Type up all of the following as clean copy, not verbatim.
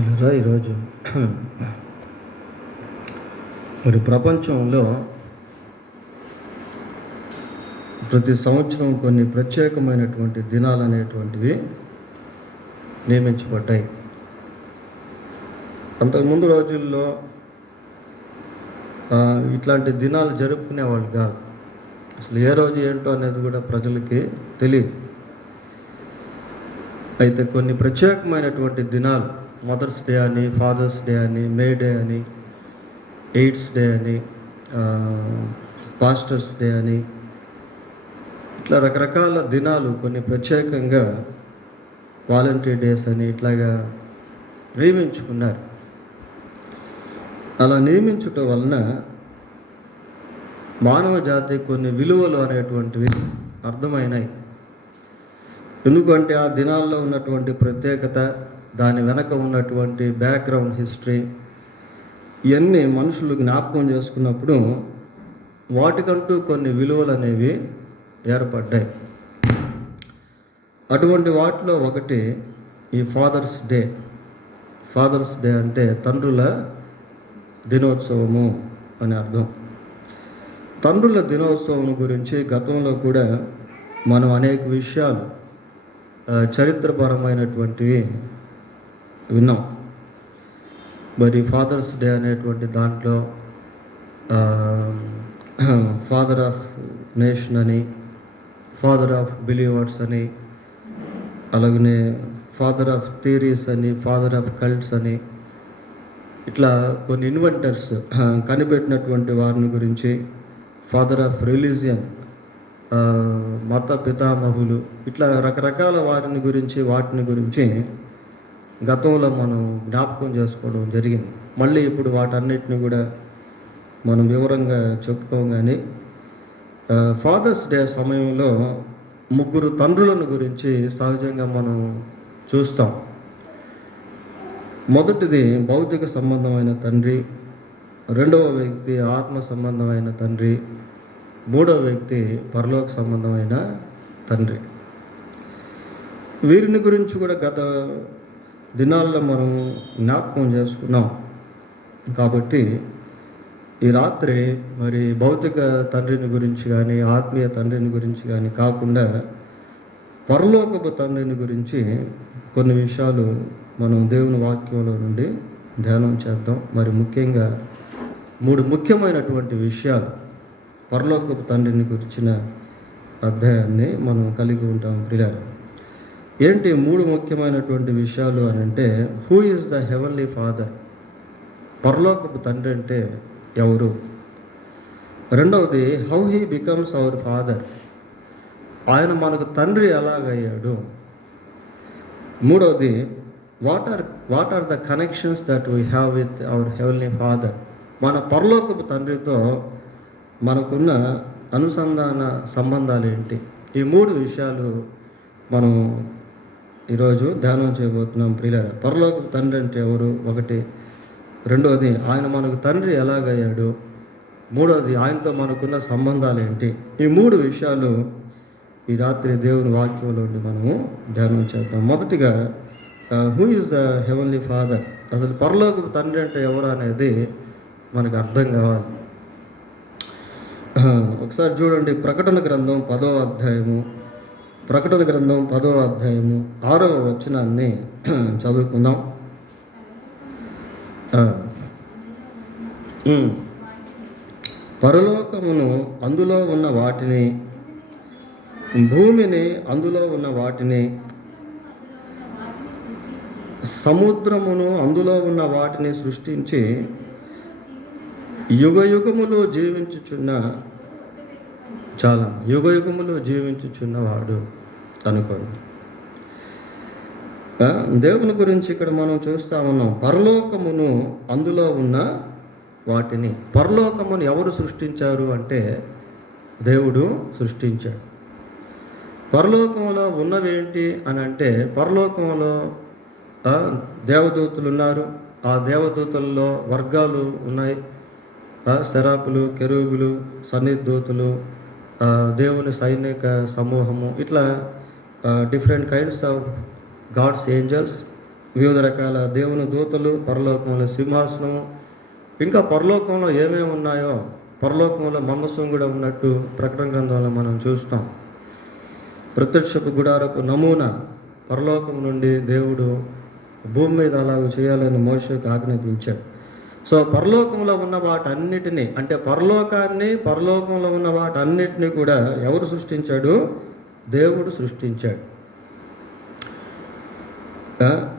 ఈరోజు మరి ప్రపంచంలో ప్రతి సంవత్సరం కొన్ని ప్రత్యేకమైనటువంటి దినాలు అనేటువంటివి నియమించబడ్డాయి. అంతకుముందు రోజుల్లో ఇట్లాంటి దినాలు జరుపుకునేవాళ్ళు కాదు. అసలు ఏ రోజు ఏంటో అనేది కూడా ప్రజలకి తెలియదు. అయితే కొన్ని ప్రత్యేకమైనటువంటి దినాలు, మదర్స్ డే అని, ఫాదర్స్ డే అని, మే డే అని, ఎయిడ్స్ డే అని, పాస్టర్స్ డే అని, ఇట్లా రకరకాల దినాలు కొన్ని ప్రత్యేకంగా వాలంటీర్ డేస్ అని ఇట్లాగా నియమించుకున్నారు. అలా నియమించటం వలన మానవ జాతి కొన్ని విలువలు అనేటువంటివి అర్థమైనాయి. ఎందుకంటే ఆ దినాల్లో ఉన్నటువంటి ప్రత్యేకత, దాని వెనక ఉన్నటువంటి బ్యాక్గ్రౌండ్ హిస్టరీ, ఇవన్నీ మనుషులు జ్ఞాపకం చేసుకున్నప్పుడు వాటికంటూ కొన్ని విలువలు అనేవి ఏర్పడ్డాయి. అటువంటి వాటిలో ఒకటి ఈ ఫాదర్స్ డే. ఫాదర్స్ డే అంటే తండ్రుల దినోత్సవము అని అర్థం. తండ్రుల దినోత్సవం గురించి గతంలో కూడా మనం అనేక విషయాలు చరిత్రపరమైనటువంటివి విన్నాం. మరి ఫాదర్స్ డే అనేటువంటి దాంట్లో ఫాదర్ ఆఫ్ నేషన్ అని, ఫాదర్ ఆఫ్ బిలీవర్స్ అని, అలాగనే ఫాదర్ ఆఫ్ థియరీస్ అని, ఫాదర్ ఆఫ్ కల్ట్స్ అని, ఇట్లా కొన్ని ఇన్వెంటర్స్ కనిపెట్టినటువంటి వారిని గురించి, ఫాదర్ ఆఫ్ రిలీజియన్, మత పితామహులు, ఇట్లా రకరకాల వాటిని గురించి గతంలో మనం జ్ఞాపకం చేసుకోవడం జరిగింది. మళ్ళీ ఇప్పుడు వాటన్నిటిని కూడా మనం వివరంగా చెప్పుకోం. కానీ ఫాదర్స్ డే సమయంలో ముగ్గురు తండ్రులను గురించి సహజంగా మనం చూస్తాం. మొదటిది భౌతిక సంబంధమైన తండ్రి, రెండవ వ్యక్తి ఆత్మ సంబంధమైన తండ్రి, మూడవ వ్యక్తి పరలోక సంబంధమైన తండ్రి. వీరిని గురించి కూడా గత దినాల్లో మనం జ్ఞాపకం చేసుకున్నాం. కాబట్టి ఈ రాత్రి మరి భౌతిక తండ్రిని గురించి కానీ, ఆత్మీయ తండ్రిని గురించి కానీ కాకుండా పరలోకపు తండ్రిని గురించి కొన్ని విషయాలు మనం దేవుని వాక్యంలో నుండి ధ్యానం చేద్దాం. మరి ముఖ్యంగా 3 ముఖ్యమైనటువంటి విషయాలు పరలోకపు తండ్రిని గురించిన అధ్యాయాన్ని మనం కలిగి ఉంటాం. ప్రియులారా, ఏంటి 3 ముఖ్యమైనటువంటి విషయాలు అని అంటే, who is the heavenly father? పరలోకపు తండ్రి అంటే ఎవరు? రెండవది, how he becomes our father? ఆయన మనకు తండ్రి ఎలాగయ్యాడు? మూడవది, what are the connections that we have with our heavenly father? మన పరలోకపు తండ్రితో మనకున్న అనుసంధాన సంబంధాలు ఏంటి? ఈ 3 విషయాలు మనం ఈరోజు ధ్యానం చేయబోతున్నాం. ప్రియులారా, పరలోకపు తండ్రి అంటే ఎవరు? ఒకటి. రెండవది, ఆయన మనకు తండ్రి ఎలాగయ్యాడు? మూడవది, ఆయనతో మనకున్న సంబంధాలు ఏంటి? ఈ 3 విషయాలు ఈ రాత్రి దేవుని వాక్యంలో మనము ధ్యానం చేద్దాం. మొదటిగా, who is the heavenly father? అసలు పరలోకపు తండ్రి అంటే ఎవరు అనేది మనకు అర్థం కావాలి. ఒకసారి చూడండి, ప్రకటన గ్రంథం 10వ అధ్యాయము, ప్రకటన గ్రంథం 10వ అధ్యాయము 6వ వచనాన్ని చదువుకుందాం. పరలోకమును అందులో ఉన్న వాటిని, భూమిని అందులో ఉన్న వాటిని, సముద్రమును అందులో ఉన్న వాటిని సృష్టించి యుగయుగములు జీవించుచున్నవాడు అనుకోండి. దేవుని గురించి ఇక్కడ మనం చూస్తూ ఉన్నాం. పరలోకమును అందులో ఉన్న వాటిని. పరలోకమును ఎవరు సృష్టించారు అంటే దేవుడు సృష్టించాడు. పరలోకంలో ఉన్నవేంటి అని అంటే, పరలోకంలో దేవదూతలు ఉన్నారు. ఆ దేవదూతల్లో వర్గాలు ఉన్నాయి. శరాపులు, కెరూబులు, సన్నిధూతులు, దేవుని సైనిక సమూహము, ఇట్లా different kinds of gods angels వివిధ రకాల దేవుని దూతలు, పరలోకంలో సింహాసనం, ఇంకా పరలోకంలో ఏమేమి ఉన్నాయో, పరలోకంలో మందసం కూడా ఉన్నట్టు ప్రకటన గ్రంథంలో మనం చూస్తాం. ప్రత్యక్షపు గుడారపు నమూనా పరలోకం నుండి దేవుడు భూమి మీద అలాగ చేయాలని మోషేకు ఆజ్ఞాపించాడు. సో పరలోకంలో ఉన్న వాటన్నిటినీ, అంటే పరలోకాన్ని, పరలోకంలో ఉన్న వాటన్నిటినీ కూడా ఎవరు సృష్టించాడు? దేవుడు సృష్టించాడు.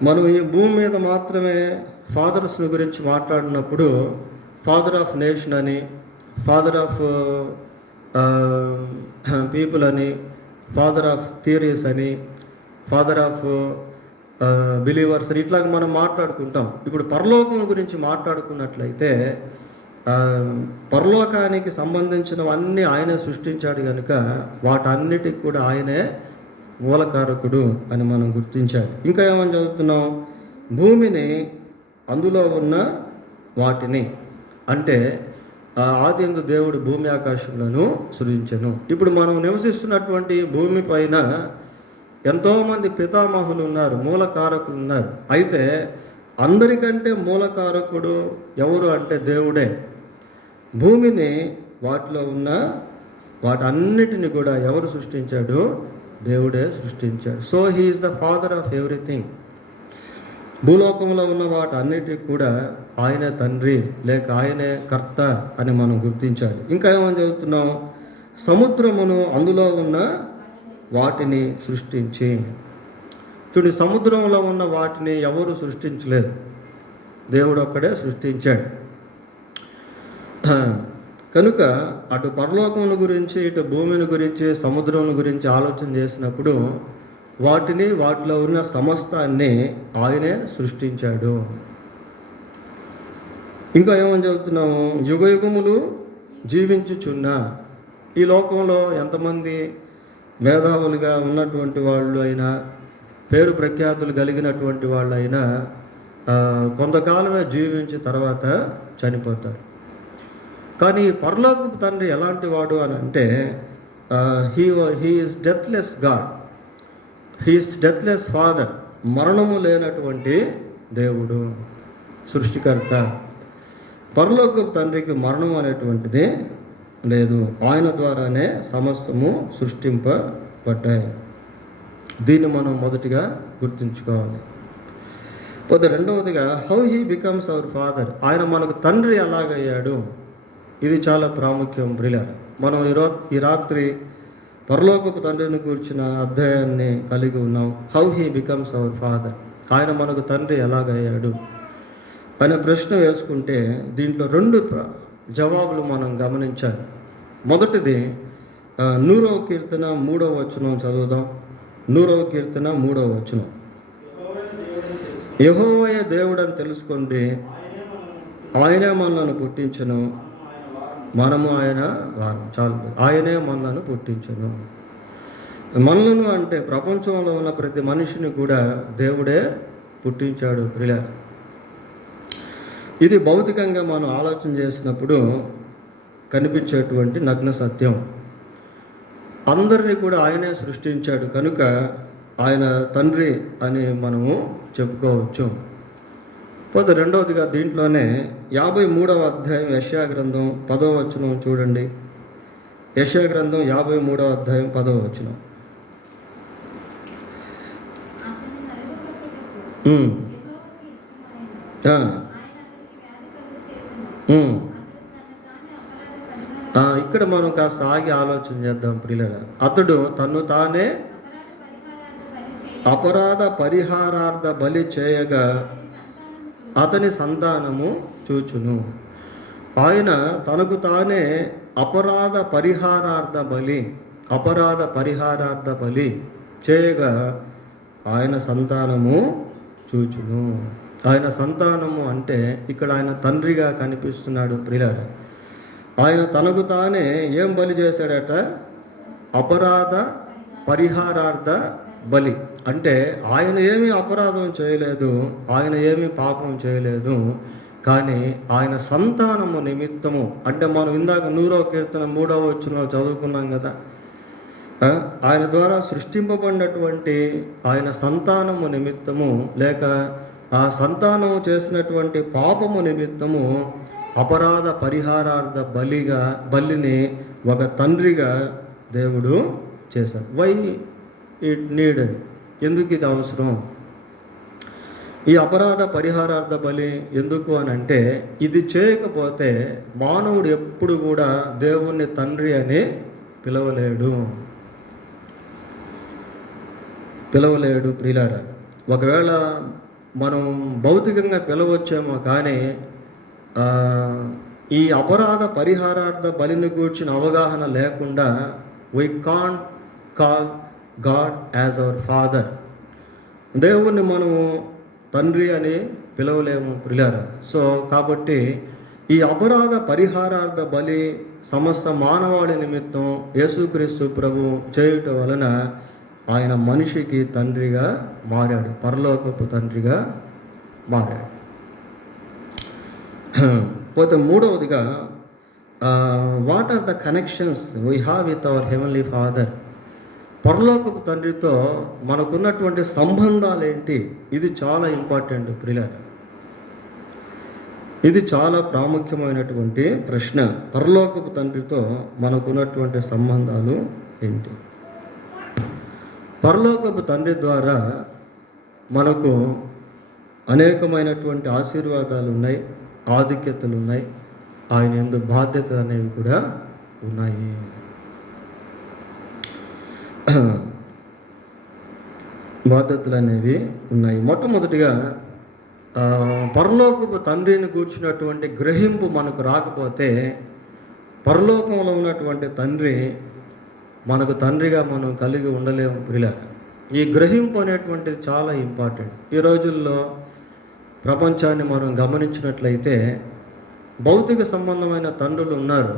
మనం ఈ భూమి మీద మాత్రమే ఫాదర్స్ గురించి మాట్లాడినప్పుడు ఫాదర్ ఆఫ్ నేషన్ అని, ఫాదర్ ఆఫ్ పీపుల్ అని, ఫాదర్ ఆఫ్ థియరీస్ అని, ఫాదర్ ఆఫ్ బిలీవర్స్ అని ఇట్లాగ మనం మాట్లాడుకుంటాం. ఇప్పుడు పరలోకం గురించి మాట్లాడుకున్నట్లయితే పరలోకానికి సంబంధించినవన్నీ ఆయనే సృష్టించాడు కనుక వాటన్నిటికి కూడా ఆయనే మూలకారకుడు అని మనం గుర్తించాలి. ఇంకా ఏమని చదువుతున్నాం? భూమిని, అందులో ఉన్న వాటిని, అంటే ఆదియందు దేవుడు భూమి ఆకాశములను సృజించెను. ఇప్పుడు మనం నివసిస్తున్నటువంటి భూమి పైన ఎంతోమంది పితామహులు ఉన్నారు, మూలకారకులు ఉన్నారు. అయితే అందరికంటే మూలకారకుడు ఎవరు అంటే దేవుడే. భూమిని, వాటిలో ఉన్న వాటన్నిటిని కూడా ఎవరు సృష్టించాడు? దేవుడే సృష్టించాడు. So he is the father of everything. భూలోకంలో ఉన్న వాటన్నిటికి కూడా ఆయనే తండ్రి, లేక ఆయనే కర్త అని మనం గుర్తించాలి. ఇంకా ఏమని చదువుతున్నాం? సముద్రమును, అందులో ఉన్న వాటిని సృష్టించి. చూడండి, సముద్రంలో ఉన్న వాటిని ఎవరు సృష్టించలేదు, దేవుడు ఒక్కడే సృష్టించాడు. కనుక అటు పరలోకముల గురించి, ఇటు భూమిని గురించి, సముద్రం గురించి ఆలోచన చేసినప్పుడు వాటిని, వాటిలో ఉన్న సమస్తాన్ని ఆయనే సృష్టించాడు. ఇంకా ఏమని చెబుతున్నాము? యుగయుగములు జీవించుచున్న ఈ లోకంలో ఎంతమంది మేధావులుగా ఉన్నటువంటి వాళ్ళు అయినా, పేరు ప్రఖ్యాతులు కలిగినటువంటి వాళ్ళు అయినా కొంతకాలమే జీవించిన తర్వాత చనిపోతారు. కానీ పరలోకపు తండ్రి ఎలాంటి వాడు అని అంటే he is deathless God, he is deathless father. మరణము లేనటువంటి దేవుడు, సృష్టికర్త. పరలోకపు తండ్రికి మరణం అనేటువంటిది లేదు. ఆయన ద్వారానే సమస్తము సృష్టింపబడ్డాయి. దీన్ని మనం మొదటిగా గుర్తుంచుకోవాలి. పోతే రెండవదిగా, how he becomes our father. ఆయన మనకు తండ్రి ఎలాగయ్యాడు, ఇది చాలా ప్రాముఖ్యం ప్రియులారా. మనం ఈ రాత్రి పరలోకపు తండ్రిని కూర్చున్న అధ్యాయాన్ని కలిగి ఉన్నాం. How he becomes our father, ఆయన మనకు తండ్రి ఎలాగయ్యాడు అనే ప్రశ్న వేసుకుంటే దీంట్లో రెండు జవాబులు మనం గమనించాలి. మొదటిది 100వ కీర్తన 3వ వచనం చదువుదాం. 100వ కీర్తన 3వ వచనం. యెహోవాయే దేవుడని తెలుసుకోండి, ఆయనే మనలను పుట్టించును, మనము ఆయన వారం. చాలు, ఆయనే మనలను పుట్టించును. మనలను అంటే ప్రపంచంలో ఉన్న ప్రతి మనిషిని కూడా దేవుడే పుట్టించాడు ప్రియుల. ఇది భౌతికంగా మనం ఆలోచన చేసినప్పుడు కనిపించేటువంటి నగ్న సత్యం. అందరినీ కూడా ఆయనే సృష్టించాడు కనుక ఆయన తండ్రి అని మనము చెప్పుకోవచ్చు. పోతే రెండవదిగా దీంట్లోనే 53వ అధ్యాయం యెషయా గ్రంథం 10వ వచనం చూడండి. యెషయా గ్రంథం 53వ అధ్యాయం 10వ వచనం. ఇక్కడ మనం కాస్త ఆగి ఆలోచన చేద్దాం ప్రియులారా. అతడు తను తానే అపరాధ పరిహారార్థ బలి చేయగా అతని సంతానము చూచును. ఆయన తనకు తానే అపరాధ పరిహారార్థ బలి చేయగా ఆయన సంతానము చూచును. ఆయన సంతానము అంటే ఇక్కడ ఆయన తండ్రిగా కనిపిస్తున్నాడు ప్రియులారా. ఆయన తనకు తానే ఏం బలి చేశాడట? అపరాధ పరిహారార్థ బలి. అంటే ఆయన ఏమీ అపరాధం చేయలేదు, ఆయన ఏమీ పాపం చేయలేదు, కానీ ఆయన సంతానము నిమిత్తము, అంటే మనం ఇందాక 100వ కీర్తన 3వ వచనంలో చదువుకున్నాం కదా, ఆయన ద్వారా సృష్టింపబడినటువంటి ఆయన సంతానము నిమిత్తము, లేక ఆ సంతానము చేసినటువంటి పాపము నిమిత్తము అపరాధ పరిహారార్థ బలిని ఒక తండ్రిగా దేవుడు చేశాడు. వై ఇట్ నీడెడ్, ఎందుకు ఇది అవసరం? ఈ అపరాధ పరిహారార్థ బలి ఎందుకు అని అంటే, ఇది చేయకపోతే మానవుడు ఎప్పుడు కూడా దేవుణ్ణి తండ్రి అని పిలవలేడు ప్రియులారా. ఒకవేళ మనం భౌతికంగా పిలవచ్చేమో, కానీ ఈ అపరాధ పరిహారార్థ బలిని గూర్చిన అవగాహన లేకుండా we can't call God as our father. దేవుణ్ణి మనము తండ్రి అని పిలవలేము ప్రియులారా. సో కాబట్టి ఈ అపరాధ పరిహారార్థ బలి సమస్త మానవాళి నిమిత్తం యేసుక్రీస్తు ప్రభు చేయుట వలన ఆయన మనిషికి తండ్రిగా మారాడు, పరలోకపు తండ్రిగా మారాడు. పోతే మూడవదిగా, what are the connections we have with our heavenly father? పరలోకపు తండ్రితో మనకున్నటువంటి సంబంధాలు ఏంటి? ఇది చాలా ఇంపార్టెంట్ ప్రియులారా. ఇది చాలా ప్రాముఖ్యమైనటువంటి ప్రశ్న. పరలోకపు తండ్రితో మనకున్నటువంటి సంబంధాలు ఏంటి? పరలోకపు తండ్రి ద్వారా మనకు అనేకమైనటువంటి ఆశీర్వాదాలు ఉన్నాయి, ఆధిక్యతలు ఉన్నాయి, ఆయన యందు బాధ్యతలు అనేవి కూడా ఉన్నాయి. మొట్టమొదటిగా పరలోకపు తండ్రిని కూర్చున్నటువంటి గ్రహింపు మనకు రాకపోతే, పరలోకంలో ఉన్నటువంటి తండ్రి మనకు తండ్రిగా మనం కలిగి ఉండలేము ప్రియులారా. ఈ గ్రహింపు అనేటువంటిది చాలా ఇంపార్టెంట్. ఈ రోజుల్లో ప్రపంచాన్ని మనం గమనించినట్లయితే భౌతిక సంబంధమైన తండ్రులు ఉన్నారు,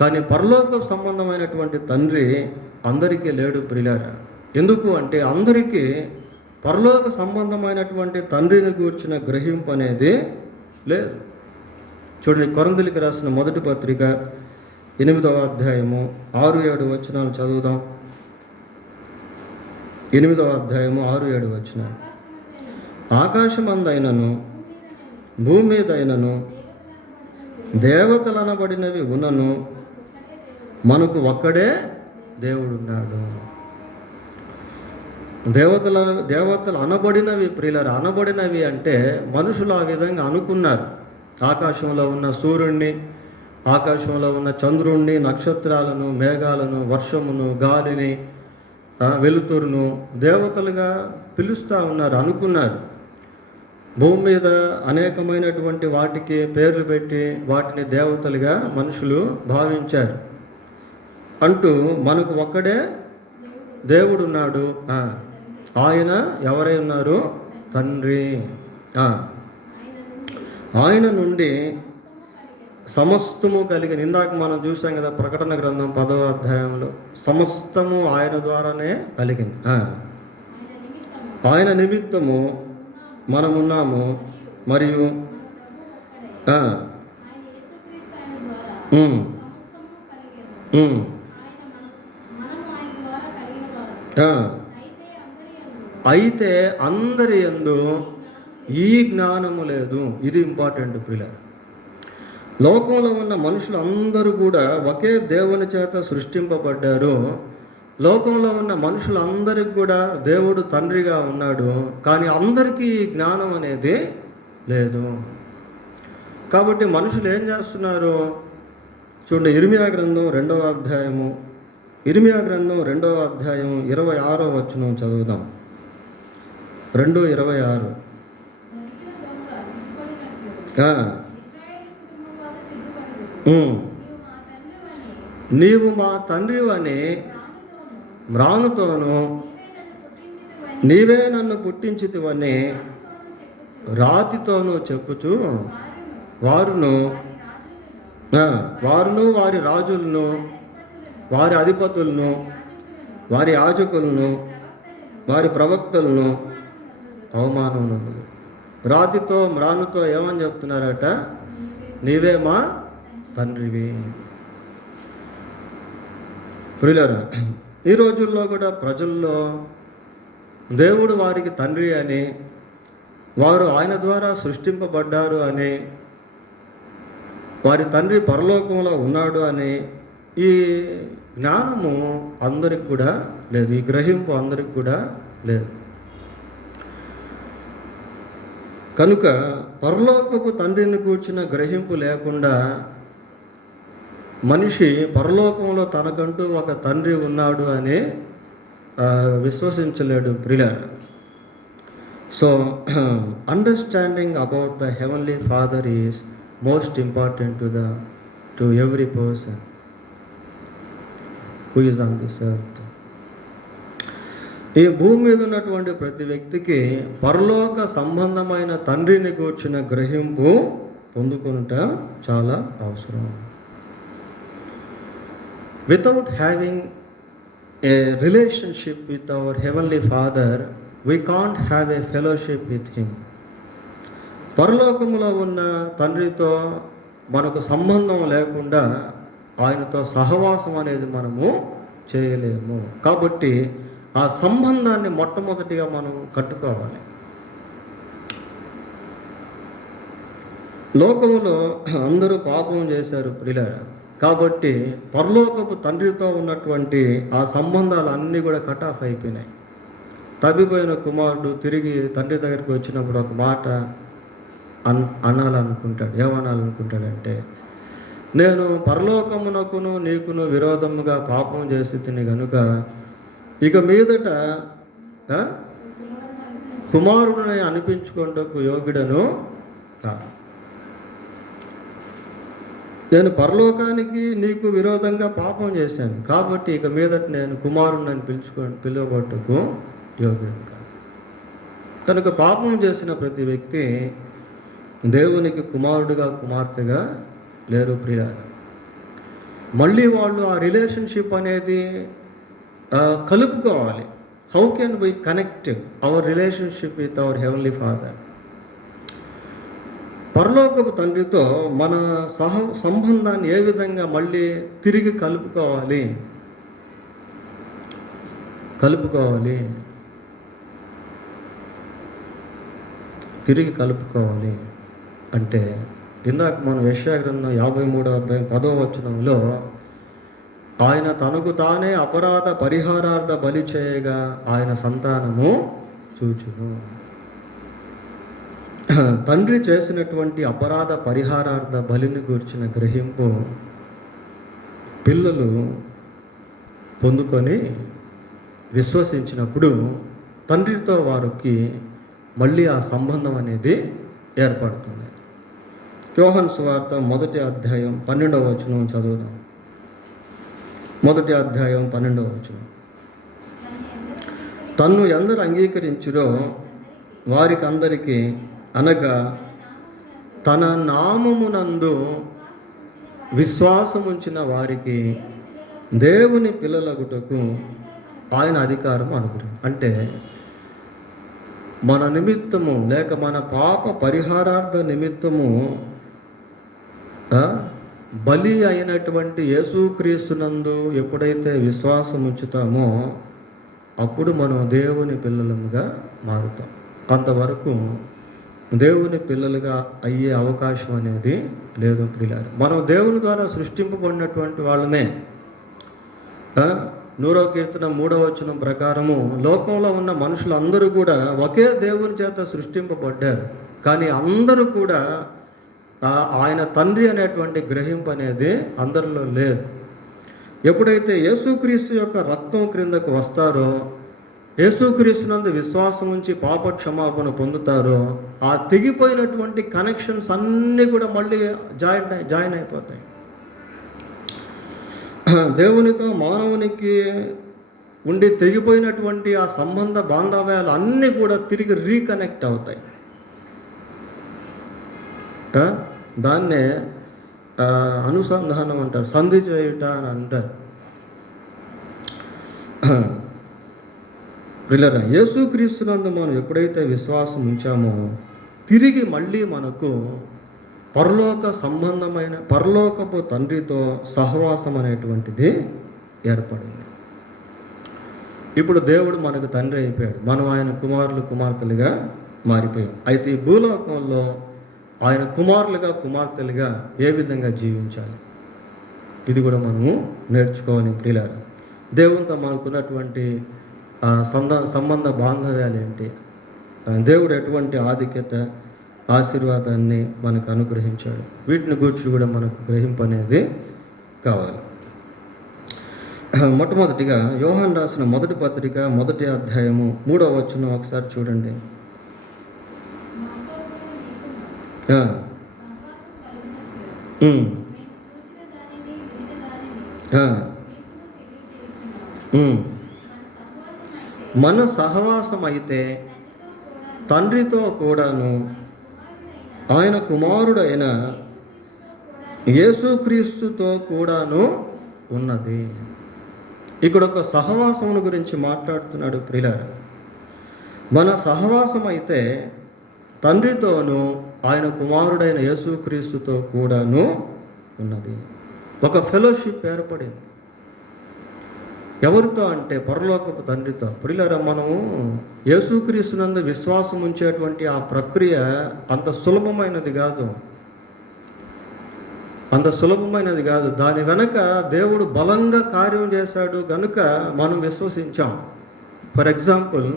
కానీ పరలోక సంబంధమైనటువంటి తండ్రి అందరికీ లేడు ప్రియులారా. ఎందుకు అంటే, అందరికీ పరలోక సంబంధమైనటువంటి తండ్రిని గూర్చిన గ్రహింపు అనేది లేదు. చూడండి, కొరింథీయులకు రాసిన మొదటి పత్రిక 8వ అధ్యాయము 6-7 వచనాలు చదువుదాం. 8వ అధ్యాయము 6-7 వచనాలు. ఆకాశమందైనను భూమి మీదైనను దేవతలు అనబడినవి ఉన్నను మనకు ఒక్కడే దేవుడున్నాడు. దేవతలు అనబడినవి ప్రియులారా. అనబడినవి అంటే మనుషులు ఆ విధంగా అనుకున్నారు. ఆకాశంలో ఉన్న సూర్యుడిని, ఆకాశంలో ఉన్న చంద్రుణ్ణి, నక్షత్రాలను, మేఘాలను, వర్షమును, గాలిని, వెలుతురును దేవతలుగా పిలుస్తూ ఉన్నారు, అనుకున్నారు. భూమి మీద అనేకమైనటువంటి వాటికి పేర్లు పెట్టి వాటిని దేవతలుగా మనుషులు భావించారు. అంటూ మనకు ఒక్కడే దేవుడున్నాడు. ఆయన ఎవరై ఉన్నారు? తండ్రి. ఆయన నుండి సమస్తము కలిగిన, ఇందాక మనం చూసాం కదా ప్రకటన గ్రంథం 10వ అధ్యాయంలో, సమస్తము ఆయన ద్వారానే కలిగింది. ఆయన నిమిత్తము మనమున్నాము, మరియు అయితే అందరి యందు ఈ జ్ఞానము లేదు. ఇది ఇంపార్టెంట్ ప్రియులారా. లోకంలో ఉన్న మనుషులు అందరూ కూడా ఒకే దేవుని చేత సృష్టింపబడ్డారు. లోకంలో ఉన్న మనుషులందరికీ కూడా దేవుడు తండ్రిగా ఉన్నాడు, కానీ అందరికీ జ్ఞానం అనేది లేదు. కాబట్టి మనుషులు ఏం చేస్తున్నారు? చూడండి, ఇర్మియా గ్రంథం 2వ అధ్యాయము, ఇర్మియా గ్రంథం 2వ అధ్యాయం 26వ వచనం చదువుదాం. 2:26. నీవు మా తండ్రి అని మ్రానుతోనూ నీవే నన్ను పుట్టించితివని రాతితోనూ చెప్పుచు వారును వారి రాజులను, వారి అధిపతులను, వారి యాజకులను, వారి ప్రవక్తలను అవమానం. రాతితో మ్రానుతో ఏమని చెప్తున్నారట? నీవే మా తండ్రివి. ప్రియులారా, ఈ రోజుల్లో కూడా ప్రజల్లో దేవుడు వారికి తండ్రి అని, వారు ఆయన ద్వారా సృష్టింపబడ్డారు అని, వారి తండ్రి పరలోకంలో ఉన్నాడు అని ఈ జ్ఞానము అందరికి కూడా లేదు, ఈ గ్రహింపు అందరికి కూడా లేదు. కనుక పరలోకపు తండ్రిని కూర్చున్న గ్రహింపు లేకుండా మనిషి పరలోకంలో తనకంటూ ఒక తండ్రి ఉన్నాడు అని విశ్వసించలేడు ప్రియులారా. So understanding about the heavenly father is most important to every person who is on this earth. ఈ భూమి మీద ఉన్నటువంటి ప్రతి వ్యక్తికి పరలోక సంబంధమైన తండ్రిని కూర్చున్న గ్రహింపు పొందుకొనుట చాలా అవసరం. Without having a relationship with our Heavenly Father, we can't have a fellowship with Him. పరలోకములో ఉన్న తండ్రితో మనకు సంబంధం లేకుండా ఆయనతో సహవాసం అనేది మనము చేయలేము. కాబట్టి ఆ సంబంధాన్ని మొట్టమొదటిగా మనం కట్టుకోవాలి. లోకములో అందరూ పాపం చేశారు ప్రియులారా. కాబట్టి పరలోకపు తండ్రితో ఉన్నటువంటి ఆ సంబంధాలు అన్నీ కూడా కట్ ఆఫ్ అయిపోయినాయి. తప్పిపోయిన కుమారుడు తిరిగి తండ్రి దగ్గరికి వచ్చినప్పుడు ఒక మాట అనాలనుకుంటాడు. ఏమనాలనుకుంటాడంటే, నేను పరలోకమునకును నీకును విరోధముగా పాపం చేసి తిని గనుక ఇక మీదట కుమారుడిని అనిపించుకుంటకు యోగ్యుడను కాదు. నేను పరలోకానికి నీకు విరోధంగా పాపం చేశాను, కాబట్టి ఇక మీదట నేను కుమారుడిని పిలువబట్టుకు యోగ్యుడు కాదు. కనుక పాపం చేసిన ప్రతి వ్యక్తి దేవునికి కుమారుడుగా కుమార్తెగా లేరు ప్రియులారా. మళ్ళీ వాళ్ళు ఆ రిలేషన్షిప్ అనేది కలుపుకోవాలి. How can we connect our relationship with our heavenly father? పరలోకపు తండ్రితో మన సంబంధాన్ని ఏ విధంగా మళ్ళీ తిరిగి కలుపుకోవాలి తిరిగి కలుపుకోవాలి అంటే, ఇందాక మనం యెషయా గ్రంథం 53వ అధ్యాయం 10వ వచనంలో ఆయన తనకు తానే అపరాధ పరిహారార్థ బలి చేయగా ఆయన సంతానము చూచును. తండ్రి చేసినటువంటి అపరాధ పరిహారార్థ బలిని గురించిన గ్రహింపు పిల్లలు పొందుకొని విశ్వసించినప్పుడు తండ్రితో వారికి మళ్ళీ ఆ సంబంధం అనేది ఏర్పడుతుంది. యోహాను సువార్త 1వ అధ్యాయం 12వ వచనం చదువుదాం. 1వ అధ్యాయం 12వ వచనం. తన్ను ఎందరు అంగీకరించురో వారికి అందరికీ, అనగా తన నామమునందు విశ్వాసముంచిన వారికి దేవుని పిల్లలగుటకు ఆయన అధికారం అనుగ్రహం. అంటే మన నిమిత్తము లేక మన పాప పరిహారార్థ నిమిత్తము బలి అయినటువంటి యేసుక్రీస్తునందు ఎప్పుడైతే విశ్వాసం ఉంచుతామో అప్పుడు మనం దేవుని పిల్లలుగా మారుతాం. అంతవరకు దేవుని పిల్లలుగా అయ్యే అవకాశం అనేది లేదు ప్రియులారా. మనం దేవుని ద్వారా సృష్టింపబడినటువంటి వాళ్ళమే. 100వ కీర్తన 3వ వచనం ప్రకారము లోకంలో ఉన్న మనుషులందరూ కూడా ఒకే దేవుని చేత సృష్టింపబడ్డారు. కానీ అందరూ కూడా ఆయన తండ్రి అనేటువంటి గ్రహింపు అనేది అందరిలో లేదు. ఎప్పుడైతే యేసుక్రీస్తు యొక్క రక్తం క్రిందకు వస్తారో, యేసుక్రీస్తునందు విశ్వాసం ఉంచి పాప క్షమాపణ పొందుతారో, ఆ తెగిపోయినటువంటి కనెక్షన్స్ అన్నీ కూడా మళ్ళీ జాయిన్ అయిపోతాయి. దేవునితో మానవునికి ఉండి తెగిపోయినటువంటి ఆ సంబంధ బాంధవ్యాలు అన్నీ కూడా తిరిగి రీకనెక్ట్ అవుతాయి. దాన్నే అనుసంధానం అంటారు, సంధి చేయుట అని అంటారు. ప్రియులారా, యేసుక్రీస్తునందు మనం ఎప్పుడైతే విశ్వాసం ఉంచామో తిరిగి మళ్ళీ మనకు పరలోక సంబంధమైన పరలోకపు తండ్రితో సహవాసం అనేటువంటిది ఏర్పడింది. ఇప్పుడు దేవుడు మనకు తండ్రి అయిపోయాడు, మనం ఆయన కుమారులు కుమార్తెలుగా మారిపోయాం. అయితే ఈ భూలోకంలో ఆయన కుమారులుగా కుమార్తెలుగా ఏ విధంగా జీవించాలి, ఇది కూడా మనము నేర్చుకోవాలి ప్రియులారా. దేవునితో మనకున్నటువంటి సంబంధ బాంధవ్యాలు ఏంటి, దేవుడు ఎటువంటి ఆధిక్యత ఆశీర్వాదాన్ని మనకు అనుగ్రహించాడు, వీటిని గురించి కూడా మనకు గ్రహింపు అనేది కావాలి. మొట్టమొదటిగా యోహాను రాసిన మొదటి పత్రిక 1వ అధ్యాయము 3వ వచనం ఒకసారి చూడండి. మన సహవాసం అయితే తండ్రితో కూడాను ఆయన కుమారుడైన యేసుక్రీస్తుతో కూడాను ఉన్నది. ఇక్కడ ఒక సహవాసమును గురించి మాట్లాడుతున్నాడు ప్రియులారా. మన సహవాసం అయితే తండ్రితోనూ ఆయన కుమారుడైన యేసుక్రీస్తుతో కూడాను ఉన్నది. ఒక ఫెలోషిప్ ఏర్పడింది. ఎవరితో అంటే పరలోకపు తండ్రితో. ప్రియులారా, మనము యేసుక్రీస్తునందు విశ్వాసం ఉంచేటువంటి ఆ ప్రక్రియ అంత సులభమైనది కాదు. దాని వెనక దేవుడు బలంగా కార్యం చేశాడు కనుక మనం విశ్వసించాం. ఫర్ ఎగ్జాంపుల్,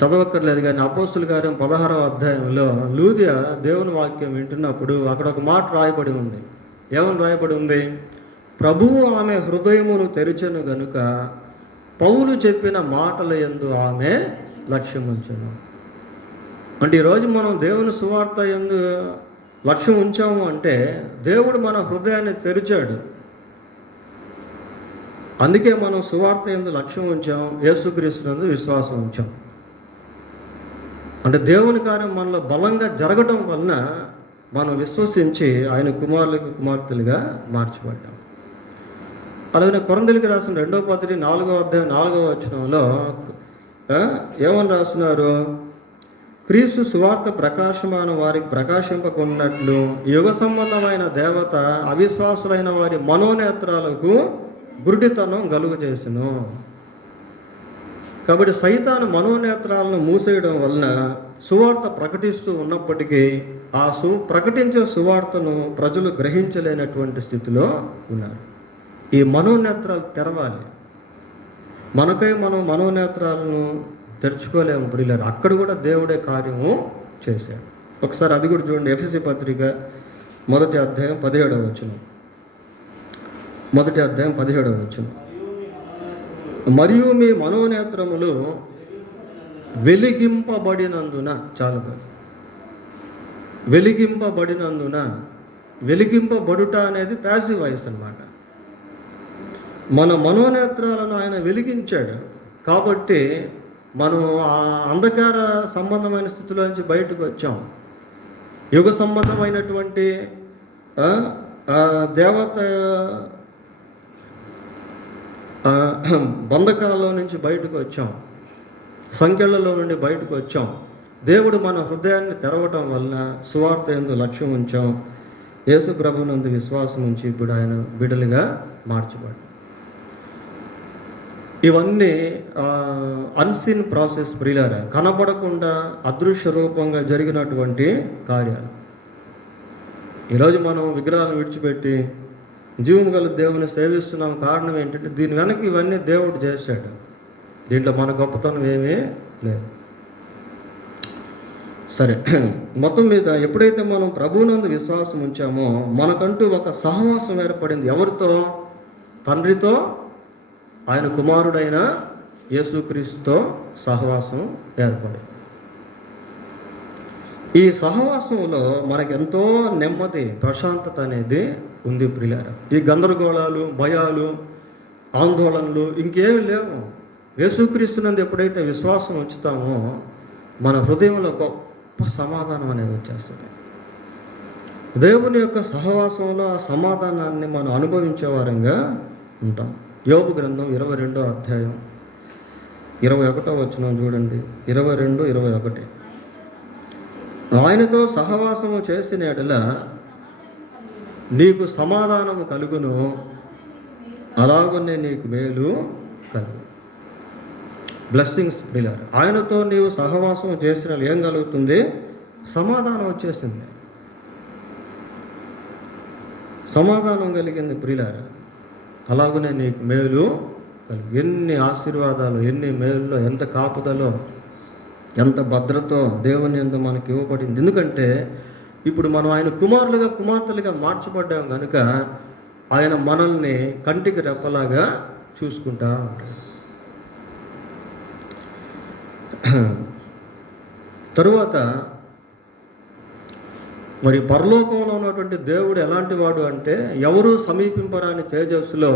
చదవక్కర్లేదు కానీ అపోస్తుల కార్యం 16వ అధ్యాయంలో లూదియ దేవుని వాక్యం వింటున్నప్పుడు అక్కడ ఒక మాట రాయబడి ఉంది. ఏమని రాయబడి ఉంది? ప్రభువు ఆమె హృదయమును తెరిచెను గనుక పౌలు చెప్పిన మాటల యందు ఆమె లక్ష్యం ఉంచెను. అంటే ఈరోజు మనం దేవుని సువార్త యందు లక్ష్యం ఉంచాము అంటే దేవుడు మన హృదయాన్ని తెరిచాడు. అందుకే మనం సువార్త యందు లక్ష్యం ఉంచాం, యేసుక్రీస్తునందు విశ్వాసం ఉంచాం. అంటే దేవుని కార్యం మనలో బలంగా జరగడం వలన మనం విశ్వసించి ఆయన కుమారులకు కుమార్తెలుగా మార్చబడ్డాం. అలాగే కొరింథీయులకు రాసిన 2వ పత్రిక 4వ అధ్యాయం 4వ వచనంలో ఏమని రాస్తున్నారు? క్రీస్తు సువార్త ప్రకాశమాన వారికి ప్రకాశింపకున్నట్లు యుగ సంబంధమైన దేవత అవిశ్వాసులైన వారి మనోనేత్రాలకు గురుడితనం కలుగు చేసెను. కాబట్టి సైతాను మనోనేత్రాలను మూసేయడం వలన సువార్త ప్రకటిస్తూ ఉన్నప్పటికీ ఆ ప్రకటించే సువార్తను ప్రజలు గ్రహించలేనటువంటి స్థితిలో ఉన్నారు. ఈ మనోనేత్రాలు తెరవాలి. మనం మనోనేత్రాలను తెరుచుకోలేము ప్రియులారా. అక్కడ కూడా దేవుడే కార్యము చేశాడు. ఒకసారి అది కూడా చూడండి. ఎఫెసీ పత్రిక 1వ అధ్యాయం 17వ వచనం. 1వ అధ్యాయం 17వ వచనం. మరియు మీ మనోనేత్రములు వెలిగింపబడినందున, చాలా వెలిగింపబడినందున, వెలిగింపబడుట అనేది ప్యాసివ్ వాయిస్ అన్నమాట. మన మనోనేత్రాలను ఆయన వెలిగించాడు కాబట్టి మనం ఆ అంధకార సంబంధమైన స్థితిలో నుంచి బయటకు వచ్చాం. యుగ సంబంధమైనటువంటి దేవత బంధకాలలో నుంచి బయటకు వచ్చాం, సంఖ్యలలో నుండి బయటకు వచ్చాం. దేవుడు మన హృదయాన్ని తెరవటం వలన సువార్త యందు లక్ష్యం ఉంచాం, యేసు ప్రభునందు విశ్వాసం ఉంచి ఇప్పుడు ఆయన బిడ్డలుగా మార్చబడ్డాం. ఇవన్నీ అన్సీన్ ప్రాసెస్ ప్రియులారా, కనపడకుండా అదృశ్య రూపంగా జరిగినటువంటి కార్యాలు. ఈరోజు మనం విగ్రహాలను విడిచిపెట్టి జీవం గల దేవుని సేవిస్తున్నాం. కారణం ఏంటంటే దీని వెనక ఇవన్నీ దేవుడు చేశాడు. దీంట్లో మన గొప్పతనం ఏమీ లేదు. సరే, మొత్తం మీద ఎప్పుడైతే మనం ప్రభువునందు విశ్వాసం ఉంచామో మనకంటూ ఒక సహవాసం ఏర్పడింది. ఎవరితో? తండ్రితో, ఆయన కుమారుడైన యేసుక్రీస్తుతో సహవాసం ఏర్పడింది. ఈ సహవాసంలో మనకెంతో నెమ్మది, ప్రశాంతత అనేది ఉంది ప్రియులారా. ఈ గందరగోళాలు, భయాలు, ఆందోళనలు ఇంకేమి లేవు. యేసుక్రీస్తునందు ఎప్పుడైతే విశ్వాసం ఉంచుతామో మన హృదయంలో గొప్ప సమాధానం అనేది వచ్చేస్తుంది. దేవుని యొక్క సహవాసంలో ఆ సమాధానాన్ని మనం అనుభవించే వారంగా ఉంటాం. యోబు గ్రంథం 22వ అధ్యాయం 21వ వచనం చూడండి. 22-21. ఆయనతో సహవాసము చేసిన యెడల నీకు సమాధానము కలుగును, అలాగనే నీకు మేలు కలుగు. బ్లెస్సింగ్స్ ప్రియులారా. ఆయనతో నీవు సహవాసం చేసిన ఏం కలుగుతుంది? సమాధానం వచ్చేసింది, సమాధానం కలిగింది ప్రియులారా. అలాగనే నీకు మేలు కలుగు. ఎన్ని ఆశీర్వాదాలు, ఎన్ని మేలులో, ఎంత కాపుదలో, ఎంత భద్రతో దేవుని యందు మనకి ఇవ్వబడింది. ఎందుకంటే ఇప్పుడు మనం ఆయన కుమారులుగా కుమార్తెలుగా మార్చబడ్డాం కనుక ఆయన మనల్ని కంటికి రెప్పలాగా చూసుకుంటా ఉంటాడు. తరువాత మరి పరలోకంలో ఉన్నటువంటి దేవుడు ఎలాంటి వాడు అంటే, ఎవరు సమీపింపరాని తేజస్సులో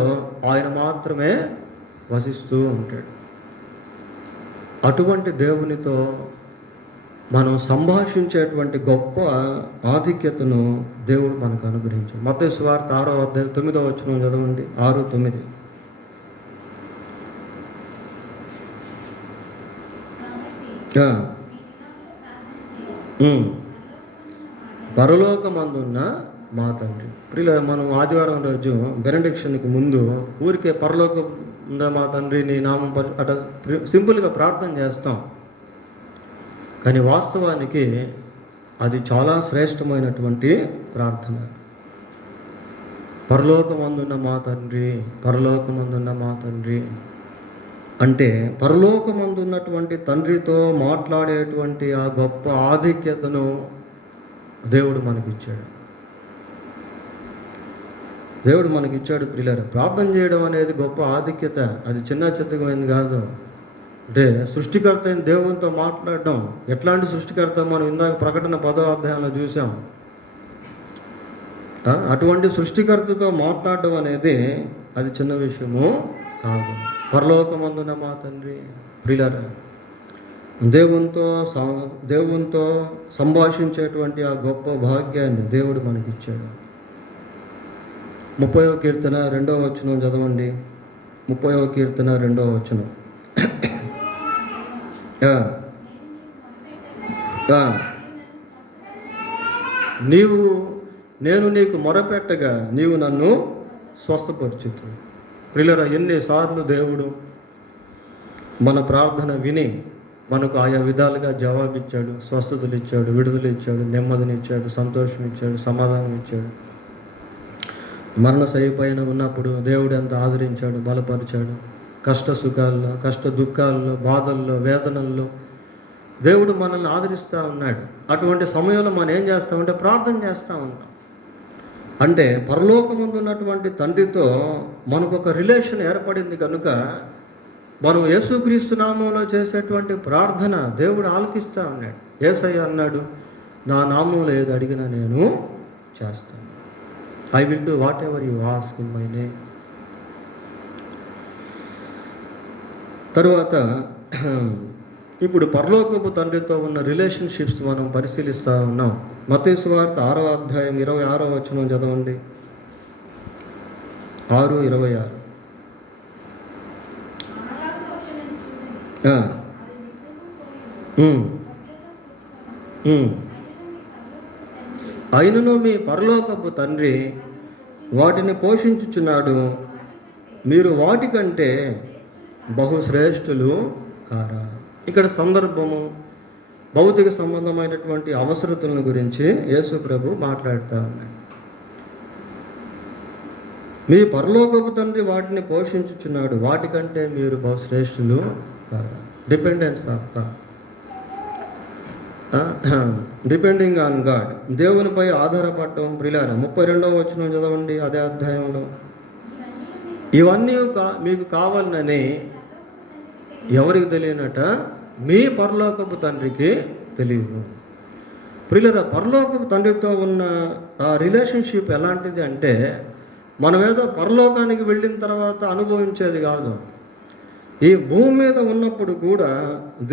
ఆయన మాత్రమే వసిస్తూ ఉంటాడు. అటువంటి దేవునితో మనం సంభాషించేటువంటి గొప్ప ఆధిక్యతను దేవుడు మనకు అనుగ్రహించాడు. మత్తయి సువార్త 6వ అధ్యాయం 9వ వచనం చదవండి. 6:9. పరలోకమందున్న మా తండ్రి. ప్రియులారా, మనం ఆదివారం రోజు బెనడిక్షన్కి ముందు ఊరికే పరలోకం ఉందా మా తండ్రి నీ నామం అట సింపుల్గా ప్రార్థన చేస్తాం. కానీ వాస్తవానికి అది చాలా శ్రేష్టమైనటువంటి ప్రార్థన. పరలోకమందున్న మా తండ్రి, పరలోకమందున్న మా తండ్రి అంటే పరలోకమందున్నటువంటి తండ్రితో మాట్లాడేటువంటి ఆ గొప్ప ఆధిక్యతను దేవుడు మనకిచ్చాడు. దేవుడు మనకిచ్చాడు ప్రియులారా. ప్రార్థన చేయడం అనేది గొప్ప ఆధిక్యత, అది చిన్న చిత్తమైనది కాదు. అంటే సృష్టికర్త అయిన దేవునితో మాట్లాడడం. ఎట్లాంటి సృష్టికర్త మనం ఇందాక ప్రకటన 10వ అధ్యాయంలో చూసాం. అటువంటి సృష్టికర్తతో మాట్లాడడం అనేది అది చిన్న విషయము కాదు. పరలోకమందున మా తండ్రి. ప్రియులారా, దేవునితో సంభాషించేటువంటి ఆ గొప్ప భాగ్యాన్ని దేవుడు మనకిచ్చాడు. 30వ కీర్తన 2వ వచనం చదవండి. 30వ కీర్తన 2వ వచనం. నేను నీకు మొరపెట్టగా నీవు నన్ను స్వస్థపరచుతు. ప్రియులారా, ఎన్నిసార్లు దేవుడు మన ప్రార్థన విని మనకు ఆయా విధాలుగా జవాబిచ్చాడు, స్వస్థతలు ఇచ్చాడు, విడుదల ఇచ్చాడు, నెమ్మదినిచ్చాడు, సంతోషం ఇచ్చాడు, సమాధానం ఇచ్చాడు. మరణశయ్య పైన ఉన్నప్పుడు దేవుడు ఎంత ఆదరించాడు, బలపరిచాడు. కష్ట సుఖాల్లో, కష్ట దుఃఖాల్లో, బాధల్లో, వేదనల్లో దేవుడు మనల్ని ఆదరిస్తూ ఉన్నాడు. అటువంటి సమయంలో మనం ఏం చేస్తామంటే ప్రార్థన చేస్తూ ఉంటాం. అంటే పరలోకమందు ఉన్నటువంటి తండ్రితో మనకు ఒక రిలేషన్ ఏర్పడింది కనుక మనం యేసుక్రీస్తు నామంలో చేసేటువంటి ప్రార్థన దేవుడు ఆలకిస్తూ ఉన్నాడు. యేసయ్య అన్నాడు, నా నామంలో ఏది అడిగినా నేను చేస్తాను. I will do what ever you ask in my name. తరువాత ఇప్పుడు పరలోకపు తండ్రితో ఉన్న రిలేషన్షిప్స్ మనం పరిశీలిస్తూ ఉన్నాం. మత్తయి సువార్త 6వ అధ్యాయం 26వ వచనం చదవండి. 6:26. అయినను మీ పరలోకపు తండ్రి వాటిని పోషించుచున్నాడు, మీరు వాటికంటే బహుశ్రేష్ఠులు కారా. ఇక్కడ సందర్భము భౌతిక సంబంధమైనటువంటి అవసరతలను గురించి యేసు ప్రభు మాట్లాడుతూ ఉన్నాడు. మీ పరలోకపు తండ్రి వాటిని పోషించుచున్నాడు, వాటికంటే మీరు బహుశ్రేష్ఠులు కారా. Dependence of God, depending on God. దేవునిపై ఆధారపడటం. ప్రియులారా, 32వ వచనం చదవండి అదే అధ్యాయంలో. ఇవన్నీ మీకు కావాలని ఎవరికి తెలియనట? మీ పరలోకపు తండ్రికి తెలియదు. ప్రియులారా, పరలోకపు తండ్రితో ఉన్న ఆ రిలేషన్షిప్ ఎలాంటిది అంటే మనమేదో పరలోకానికి వెళ్ళిన తర్వాత అనుభవించేది కాదు. ఈ భూమి మీద ఉన్నప్పుడు కూడా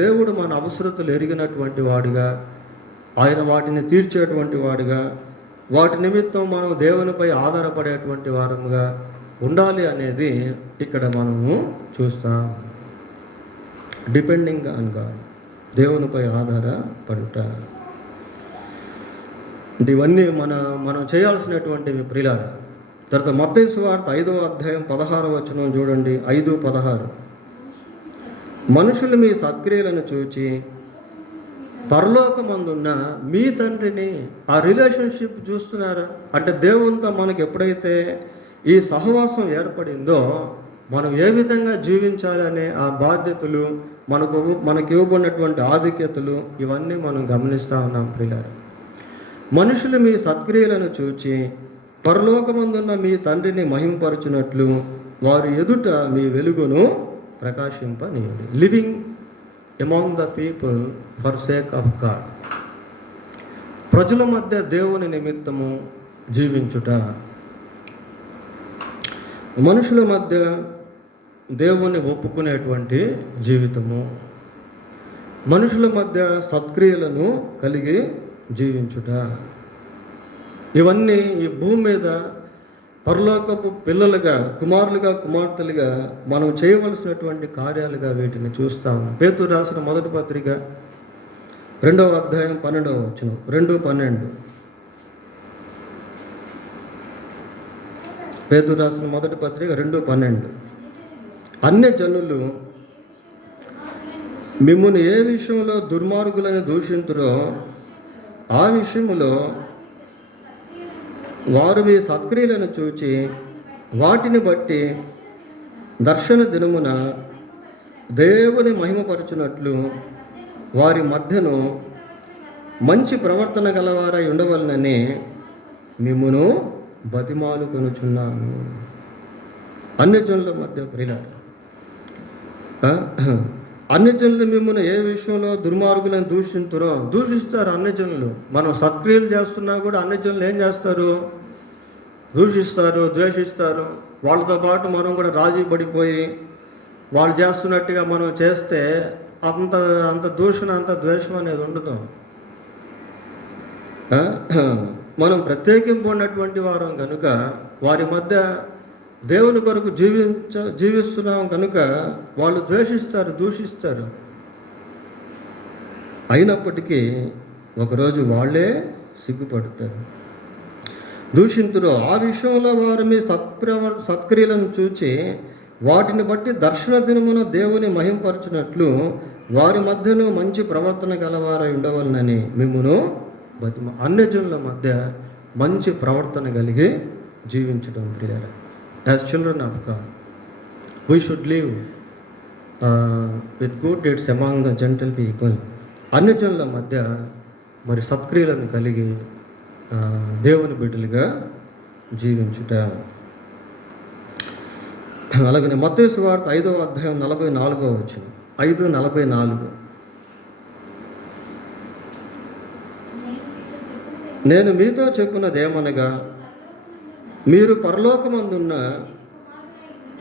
దేవుడు మన అవసరతలు ఎరిగినటువంటి వాడిగా, ఆయన వాటిని తీర్చేటువంటి వాడిగా, వాటి నిమిత్తం మనం దేవునిపై ఆధారపడేటువంటి వారముగా ఉండాలి అనేది ఇక్కడ మనము చూస్తాం. డిపెండింగ్ ఆన్ గాడ్, దేవునిపై ఆధారపడుట. అంటే ఇవన్నీ మనం చేయాల్సినటువంటివి ప్రియులారా. తర్వాత మత్తయి సువార్త 5వ అధ్యాయం 16వ వచనం చూడండి. 5:16. మనుషులు మీ సత్క్రియలను చూచి పరలోకమందున్న మీ తండ్రిని, ఆ రిలేషన్షిప్ చూస్తున్నారా? అంటే దేవునితో మనకు ఎప్పుడైతే ఈ సహవాసం ఏర్పడిందో మనం ఏ విధంగా జీవించాలనే ఆ బాధ్యతలు, మనకు ఇవ్వబడినటువంటి ఆధిక్యతలు ఇవన్నీ మనం గమనిస్తూ ఉన్నాం ప్రియులారా. మనుషులు మీ సత్క్రియలను చూచి పరలోకమందున్న మీ తండ్రిని మహిమపరచునట్లు వారి ఎదుట మీ వెలుగును ప్రకాశింపనీయండి. Living among the people for sake of God. ప్రజల మధ్య దేవుని నిమిత్తము జీవించుట, మనుషుల మధ్య దేవుని ఒప్పుకునేటువంటి జీవితము, మనుషుల మధ్య సత్క్రియలను కలిగి జీవించుట, ఇవన్నీ ఈ భూమి మీద పరలోకపు పిల్లలుగా, కుమారులుగా, కుమార్తెలుగా మనం చేయవలసినటువంటి కార్యాలుగా వీటిని చూస్తాము. పేతురు రాసిన మొదటి పత్రిక 2వ అధ్యాయం 12వ వచనం, 2:12. పేతురు రాసిన మొదటి పత్రిక 2:12. అన్యజనులు మిమ్మును ఏ విషయంలో దుర్మార్గులను దూషింతురో ఆ విషయములో వారు మీ సత్క్రియలను చూచి వాటిని బట్టి దర్శన దినమున దేవుని మహిమపరచునట్లు వారి మధ్యను మంచి ప్రవర్తన గలవారై ఉండవలనని మిమ్మును బతిమాలుకొనుచున్నాను. అన్యజనుల మధ్య ప్రియులారా, అన్యజనులు మిమ్మల్ని ఏ విషయంలో దుర్మార్గులను దూషిస్తారు. అన్యజనులు మనం సత్క్రియలు చేస్తున్నా కూడా అన్యజనులు ఏం చేస్తారు? దూషిస్తారు, ద్వేషిస్తారు. వాళ్ళతో పాటు మనం కూడా రాజీ పడిపోయి వాళ్ళు చేస్తున్నట్టుగా మనం చేస్తే అంత దూషణ, అంత ద్వేషం అనేది ఉండదు. మనం ప్రత్యేకింపబడినటువంటి వారం కనుక వారి మధ్య దేవుని కొరకు జీవిస్తున్నాం కనుక వాళ్ళు ద్వేషిస్తారు, దూషిస్తారు. అయినప్పటికీ ఒకరోజు వాళ్ళే సిగ్గుపడతారు. దూషింతురు ఆ విషయంలో వారు మీ సత్క్రియలను చూచి వాటిని బట్టి దర్శన దినమున దేవుని మహింపరచునట్లు వారి మధ్యను మంచి ప్రవర్తన గలవారై ఉండవలనని మిమ్మును అన్యజనుల మధ్య మంచి ప్రవర్తన కలిగి జీవించడం ప్రియులారా. As children of God, we should live with good deeds among the gentle people. అన్యజనుల మధ్య మరి సత్క్రియలను కలిగి దేవుని బిడ్డలుగా జీవించుట. అలాగనే మత్తయి సువార్త 5వ అధ్యాయం 44వ వచనం, 5:44. నేను మీతో చెప్పున్నదేమనగా మీరు పరలోకమందున్న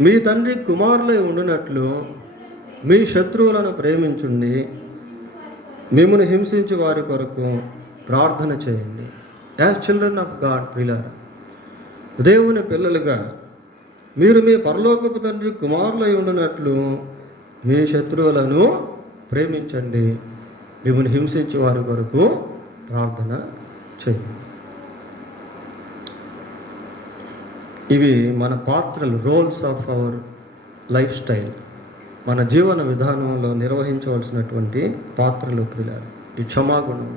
మీ తండ్రి కుమారులై ఉండునట్లు మీ శత్రువులను ప్రేమించుండి మిమ్మల్ని హింసించు వారి కొరకు ప్రార్థన చేయండి. యాజ్ చిల్డ్రన్ ఆఫ్ గాడ్ ప్రియులారా, దేవుని పిల్లలుగా మీరు మీ పరలోకపు తండ్రి కుమారులై ఉండునట్లు మీ శత్రువులను ప్రేమించండి, మిమ్మల్ని హింసించే వారి కొరకు ప్రార్థన చేయండి. ఇవి మన పాత్రలు, roles of our lifestyle, మన జీవన విధానంలో నిర్వహించవలసినటువంటి పాత్రలు ప్రియులారా. ఈ క్షమాగుణం,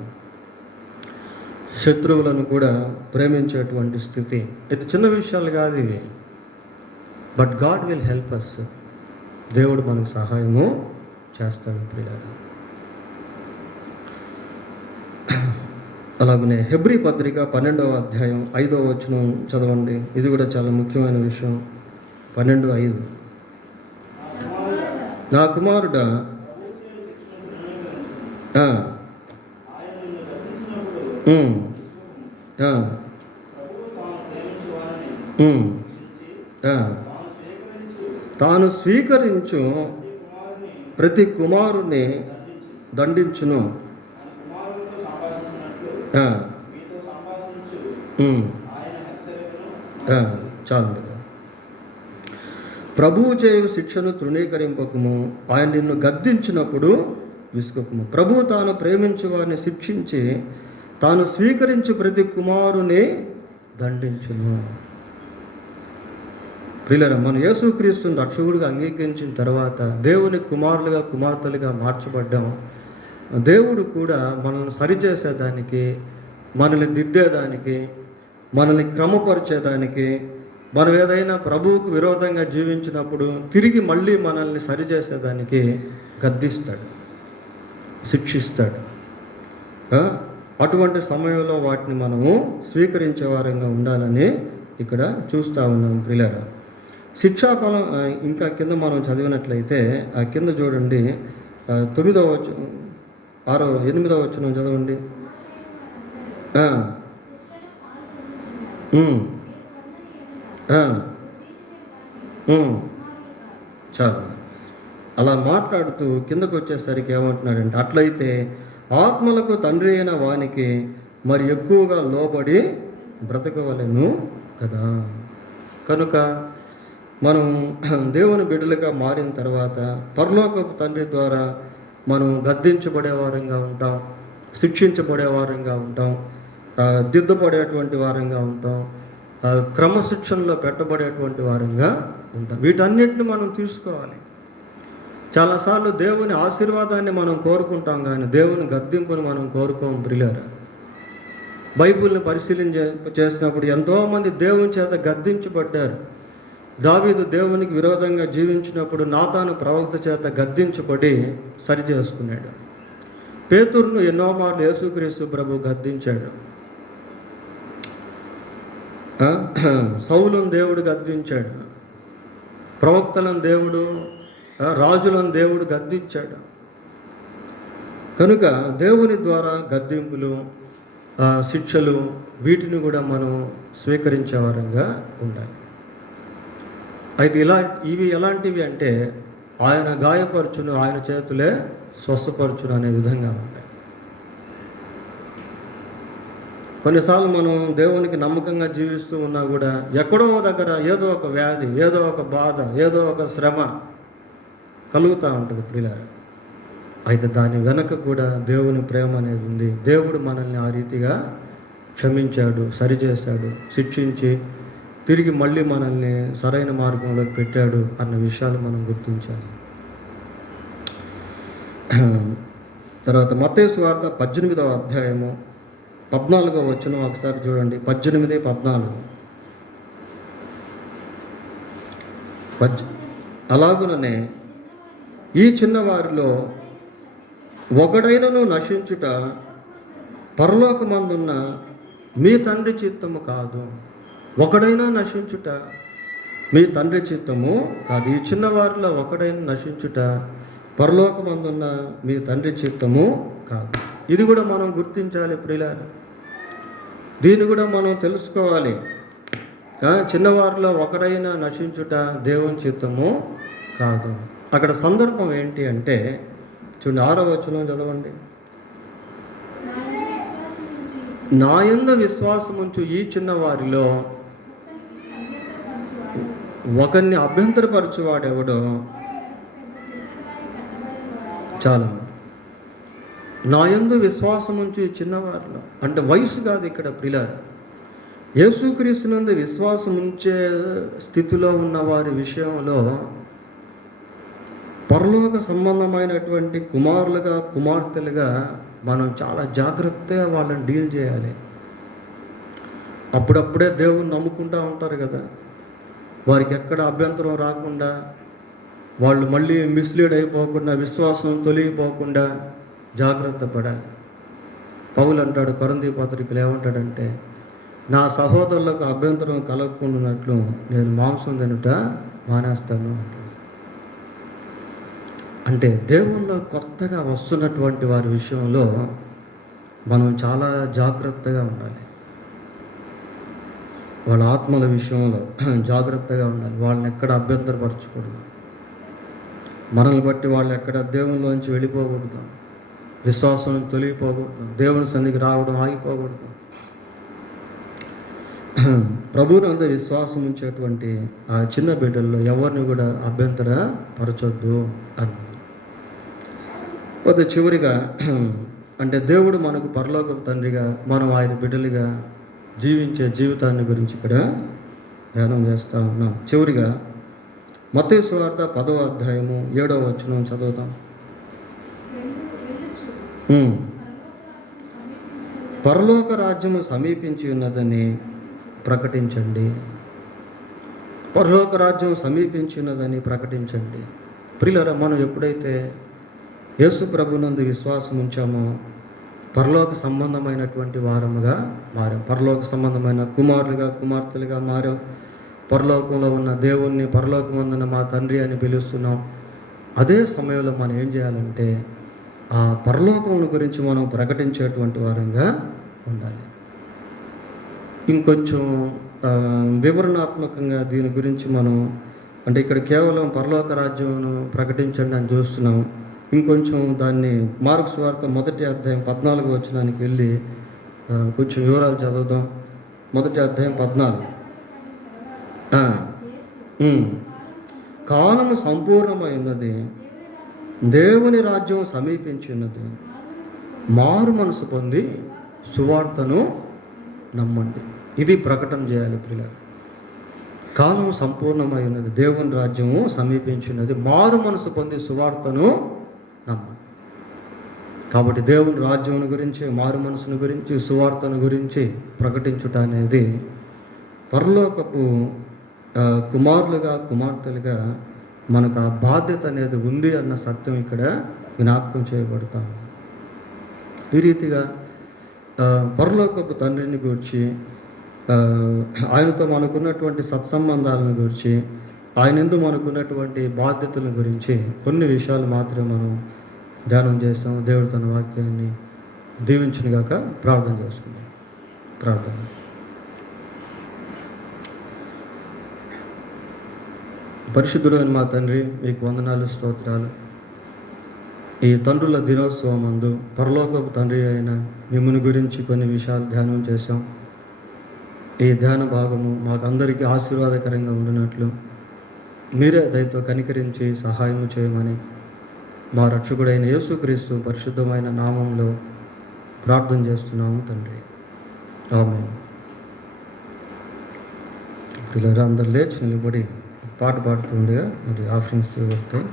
శత్రువులను కూడా ప్రేమించేటువంటి స్థితి, ఇది చిన్న విషయాలు కాదు ఇవి. But God will help us. దేవుడు మనకు సహాయము చేస్తాడు ప్రియులారా. అలాగనే హెబ్రీ పత్రిక 12వ అధ్యాయం 5వ వచనం చదవండి. ఇది కూడా చాలా ముఖ్యమైన విషయం. 12:5. నా కుమారుడా, తాను స్వీకరించు ప్రతి కుమారుని దండించును. చాలు. ప్రభువు చేయు శిక్షను తృణీకరింపకము, ఆయన నిన్ను గద్దించినప్పుడు విసుకకము. ప్రభువు తాను ప్రేమించు వారిని శిక్షించి తాను స్వీకరించి ప్రతి కుమారుని దండించును. ప్రియులారా, మనం యేసుక్రీస్తుని రక్షకుడిగా అంగీకరించిన తర్వాత దేవుని కుమారులుగా కుమార్తెలుగా మార్చబడ్డాం. దేవుడు కూడా మనల్ని సరిచేసేదానికి, మనల్ని దిద్దేదానికి, మనల్ని క్రమపరిచేదానికి, మనం ఏదైనా ప్రభువుకు విరోధంగా జీవించినప్పుడు తిరిగి మళ్ళీ మనల్ని సరిచేసేదానికి గద్దిస్తాడు, శిక్షిస్తాడు. అటువంటి సమయంలో వాటిని మనము స్వీకరించే వారంగా ఉండాలని ఇక్కడ చూస్తూ ఉన్నాం. ప్రియులారా, శిక్షాఫలం ఇంకా కింద మనం చదివినట్లయితే ఆ కింద చూడండి, 9వ వచనం 8వ వచనం చదవండి. చాలు. అలా మాట్లాడుతూ కిందకు వచ్చేసరికి ఏమంటున్నాడంటే, అట్లయితే ఆత్మలకు తండ్రి అయిన వానికి మరి ఎక్కువగా లోబడి బ్రతకవలెను కదా. కనుక మనం దేవుని బిడ్డలుగా మారిన తర్వాత పరలోకపు తండ్రి ద్వారా మనం గద్దించబడే వారంగా ఉంటాం, శిక్షించబడే వారంగా ఉంటాం, దిద్దపడేటువంటి వారంగా ఉంటాం, క్రమశిక్షణలో పెట్టబడేటువంటి వారంగా ఉంటాం. వీటన్నిటిని మనం తీసుకోవాలి. చాలాసార్లు దేవుని ఆశీర్వాదాన్ని మనం కోరుకుంటాం, కానీ దేవుని గద్దింపుని మనం కోరుకోం. ప్రియులారా, బైబిల్ని పరిశీలన చేసినప్పుడు ఎంతోమంది దేవుని చేత గద్దించబడ్డారు. దావీదు దేవునికి విరోధంగా జీవించినప్పుడు నాతాను ప్రవక్త చేత గద్దించబడి సరి చేసుకున్నాడు. పేతురును ఎన్నో మార్లు యేసుక్రీస్తు ప్రభు గద్దించాడు. సౌలును దేవుడు గద్దించాడు. ప్రవక్తలను దేవుడు, రాజులను దేవుడు గద్దించాడు. కనుక దేవుని ద్వారా గద్దింపులు, శిక్షలు, వీటిని కూడా మనం స్వీకరించే వారంగా ఉండాలి. అయితే ఇవి ఎలాంటివి అంటే, ఆయన గాయపరచును, ఆయన చేతులే స్వస్థపరచును అనే విధంగా ఉంటాయి. కొన్నిసార్లు మనం దేవునికి నమ్మకంగా జీవిస్తూ ఉన్నా కూడా ఎక్కడో దగ్గర ఏదో ఒక వ్యాధి, ఏదో ఒక బాధ, ఏదో ఒక శ్రమ కలుగుతూ ఉంటుంది. ప్రియులారా, అయితే దాని వెనక కూడా దేవుని ప్రేమ అనేది ఉంది. దేవుడు మనల్ని ఆ రీతిగా క్షమించాడు, సరిచేశాడు, శిక్షించి తిరిగి మళ్ళీ మనల్ని సరైన మార్గంలోకి పెట్టాడు అన్న విషయాలు మనం గుర్తించాలి. తర్వాత మత్తయి సువార్త 18వ అధ్యాయము 14వ వచనం ఒకసారి చూడండి. 18:14. అలాగుననే ఈ చిన్నవారిలో ఒకడైనను నశించుట పరలోకమందున్న మీ తండ్రి చిత్తము కాదు. ఒకడైనా నశించుట మీ తండ్రి చిత్తము కాదు. ఈ చిన్నవారిలో ఒకడైనా నశించుట పరలోకమందున్న మీ తండ్రి చిత్తము కాదు. ఇది కూడా మనం గుర్తించాలి ప్రియులారా, దీన్ని కూడా మనం తెలుసుకోవాలి. చిన్నవారిలో ఒకడైనా నశించుట దేవుని చిత్తము కాదు. అక్కడ సందర్భం ఏంటి అంటే చూడండి, 6వ వచనం చదవండి. నా యందు విశ్వాసముంచు ఈ చిన్నవారిలో ఒకరిని అభ్యంతరపరచువాడెవడో. చాలా. నా యందు విశ్వాసముంచు ఈ చిన్నవారిలో అంటే వయసు కాదు ఇక్కడ ప్రియులారా, యేసుక్రీస్తునందు విశ్వాసం ఉంచే స్థితిలో ఉన్న వారి విషయంలో పరలోక సంబంధమైనటువంటి కుమారులుగా కుమార్తెలుగా మనం చాలా జాగ్రత్తగా వాళ్ళని డీల్ చేయాలి. అప్పుడప్పుడే దేవుని నమ్ముకుంటూ ఉంటారు కదా, వారికి ఎక్కడ అభ్యంతరం రాకుండా, వాళ్ళు మళ్ళీ మిస్లీడ్ అయిపోకుండా, విశ్వాసం తొలగిపోకుండా జాగ్రత్త పడాలి. పౌలు అంటాడు కొరింథీ పత్రికలో, ఏమంటాడంటే, నా సహోదరులకు అభ్యంతరం కలగకుండానట్లు నేను మాంసం తినుట మానేస్తాను అంటాడు. అంటే దేవుల్లో కొత్తగా వస్తున్నటువంటి వారి విషయంలో మనం చాలా జాగ్రత్తగా ఉండాలి. వాళ్ళ ఆత్మల విషయంలో జాగ్రత్తగా ఉండాలి. వాళ్ళని ఎక్కడ అభ్యంతరపరచకూడదు. మనల్ని బట్టి వాళ్ళు ఎక్కడ దేవునిలోంచి వెళ్ళిపోకూడదు, విశ్వాసం తొలగిపోకూడదు, దేవుని సన్నిధికి రావడం ఆగిపోకూడదు. ప్రభువునందు విశ్వాసం ఉంచేటువంటి ఆ చిన్న బిడ్డల్లో ఎవరిని కూడా అభ్యంతర పరచొద్దు అని. చివరిగా అంటే దేవుడు మనకు పరలోకపు తండ్రిగా, మనం ఆయన బిడ్డలుగా జీవించే జీవితాన్ని గురించి ఇక్కడ ధ్యానం చేస్తూ ఉన్నాం. చివరిగా మత్తయి సువార్త 10వ అధ్యాయము 7వ వచనం చదువుతాం. పరలోక రాజ్యము సమీపించి ఉన్నదని ప్రకటించండి. పరలోక రాజ్యం సమీపించి ఉన్నదని ప్రకటించండి. ప్రియులారా, మనం ఎప్పుడైతే యేసు ప్రభునందు విశ్వాసం ఉంచామో పరలోక సంబంధమైనటువంటి వారముగా మారాం. పరలోక సంబంధమైన కుమారులుగా, కుమార్తెలుగా మారాం. పరలోకంలో ఉన్న దేవుణ్ణి పరలోకమందున మా తండ్రి అని పిలుస్తున్నాం. అదే సమయంలో మనం ఏం చేయాలంటే ఆ పరలోకం గురించి మనం ప్రకటించేటువంటి వారంగా ఉండాలి. ఇంకొంచెం వివరణాత్మకంగా దీని గురించి మనం, అంటే ఇక్కడ కేవలం పరలోక రాజ్యమును ప్రకటించండి అని చూస్తున్నాం. ఇంకొంచెం దాన్ని మార్కు సువార్త 1వ అధ్యాయం 14వ వచనానికి వెళ్ళి కొంచెం వివరాలు చదువుదాం. 1వ అధ్యాయం 14. కాలము సంపూర్ణమై ఉన్నది, దేవుని రాజ్యం సమీపించి ఉన్నది, మారు మనసు పొంది సువార్తను నమ్మండి. ఇది ప్రకటన చేయాలి ప్రియులారా. కాలం సంపూర్ణమై ఉన్నది, దేవుని రాజ్యము సమీపించినది, మారు మనసు పొంది సువార్తను నమ్మండి. కాబట్టి దేవుని రాజ్యం గురించి, మారు మనసును గురించి, సువార్తను గురించి ప్రకటించుట అనేది పరలోకపు కుమారులుగా, కుమార్తెలుగా మనకు ఆ బాధ్యత అనేది ఉంది అన్న సత్యం ఇక్కడ జ్ఞాపకం చేయబడతాం. ఈ రీతిగా పరలోకపు తండ్రిని గురించి, ఆయనతో మనకున్నటువంటి సత్సంబంధాలను గురించి, ఆయన యందు మనకున్నటువంటి బాధ్యతల గురించి కొన్ని విషయాలు మాత్రమే మనం ధ్యానం చేస్తాం. దేవుడు తన వాక్యాన్ని దీవించునుగాక. ప్రార్థన చేసుకుందాం. ప్రార్థన. పరిశుద్ధుడైన మా తండ్రి, మీకు వందనాలు, స్తోత్రాలు. ఈ తండ్రుల దినోత్సవం అందు పరలోకపు తండ్రి అయిన మిమ్ముని గురించి కొన్ని విషయాలు ధ్యానం చేశాం. ఈ ధ్యాన భాగము మాకందరికీ ఆశీర్వాదకరంగా ఉండినట్లు మీరే దయతో కనికరించి సహాయం చేయమని మా రక్షకుడైన యేసుక్రీస్తు పరిశుద్ధమైన నామంలో ప్రార్థన చేస్తున్నాము తండ్రి. ఆమేన్. పిల్లలు అందరూ లేచి నిలబడి పాట పాడుతుండగా మరి ఆఫరింగ్స్ వస్తాయి.